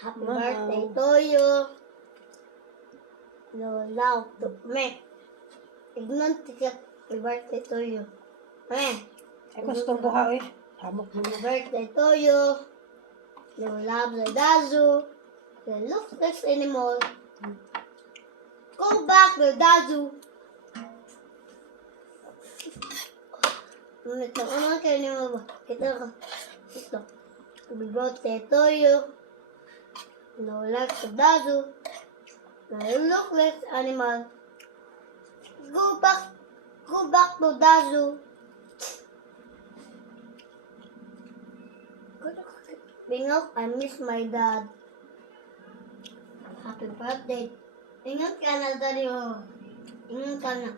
Happy Mahal. birthday to you. No love to me. Ignon tikat. Happy birthday to you. Me. Ay, gusto buha eh. Hamok mo. Happy birthday to you. No love the Dazu. The lookless animal. Go back the Dazu. Ito, ano kayo ni Mama? Ito. Happy birthday to you. No love the Dazu. The lookless animal. Go back to Dazu. Bingok, I miss my dad. Happy birthday. Ingat ka na dari mo. Ingat ka na.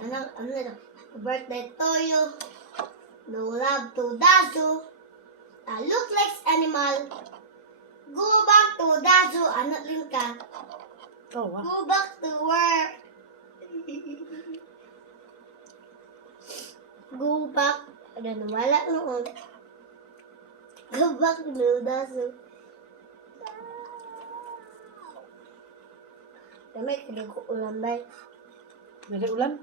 Anak, happy birthday to you. No love to Dazu. A lookless animal. Go back to Dazu. Anak din ka. Oh, wow. Go back to work. Go back. Ano na, wala noon. Go back to Dazu. May kaya ko ulan ba? May ulan?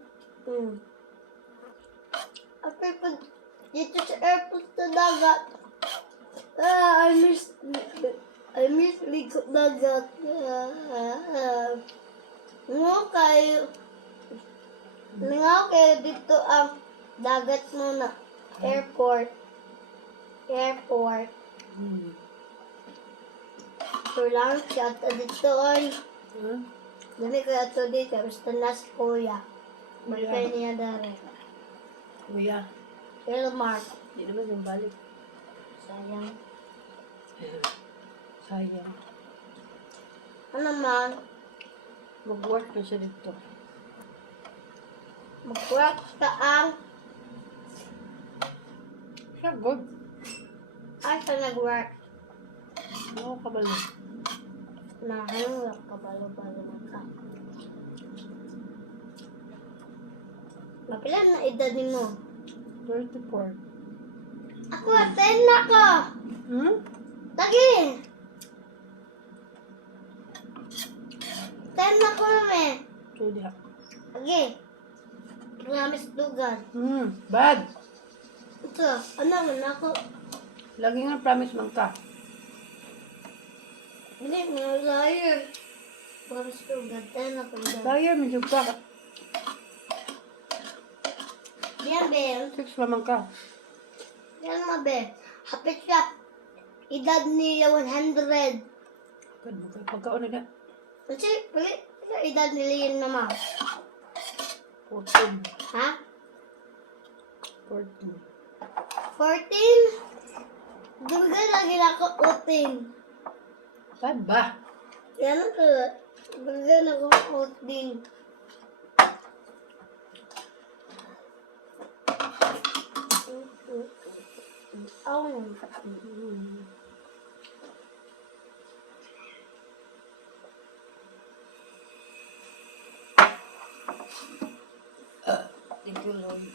After pag dito sa airport sa dagat. I miss likod dagat. Ngaw kayo dito ang dagat muna. Airport. So lang siya dito ay. Dami ko ato dito. Basta na si Kuya. Balik niya dari. Kuya. Elmar. Hindi naman yung balik. Sayang. Sayang. Ano man? Mag-work na siya dito. Mag-work ka ang... Siya, good. Ay, siya nag-work. Oo, kabalo. Nahanap ka balo-balo ka. Mapila na edad ni mo? 34. Ako, 10 na ko! Lagi! 10 na ko namin. Pwede ha. Lagi. Promise dugan. Bad. Ito, ano man ako? Lagi nga promise man ka. Hindi, mga liar. Promise dugan, 10 na ko dyan. Liar, medyo ka. Diyan, Ben. 6 naman ka. Yan mga be. Hapit siya. Edad niya 100. Pagkaon na. Kasi, pali, edad nila yun naman. 14. Ha? 14. 14? Dumagay lagi na ako 14. Saan ba? Yan ako. Dumagay na ako 14. Oh. Thank you, Lord.